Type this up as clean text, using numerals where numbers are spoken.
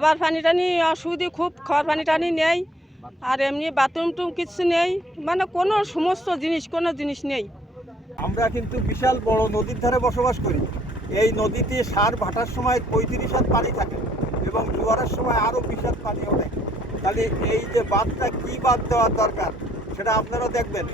খাবার পানি টানি অসুবিধে খুব, খাবার পানি টানি নেই, আর এমনি বাথরুম টুম কিছু নেই, মানে কোনো সমস্ত জিনিস কোনো জিনিস নেই। আমরা কিন্তু বিশাল বড় নদীর ধারে বসবাস করি। এই নদীতে সার ভাটার সময় 35 হাত পানি থাকে এবং জোয়ারের সময় আরও 20 হাত পানি ওঠে। তাহলে এই যে বাঁধটা কী বাঁধ দেওয়ার দরকার সেটা আপনারা দেখবেন।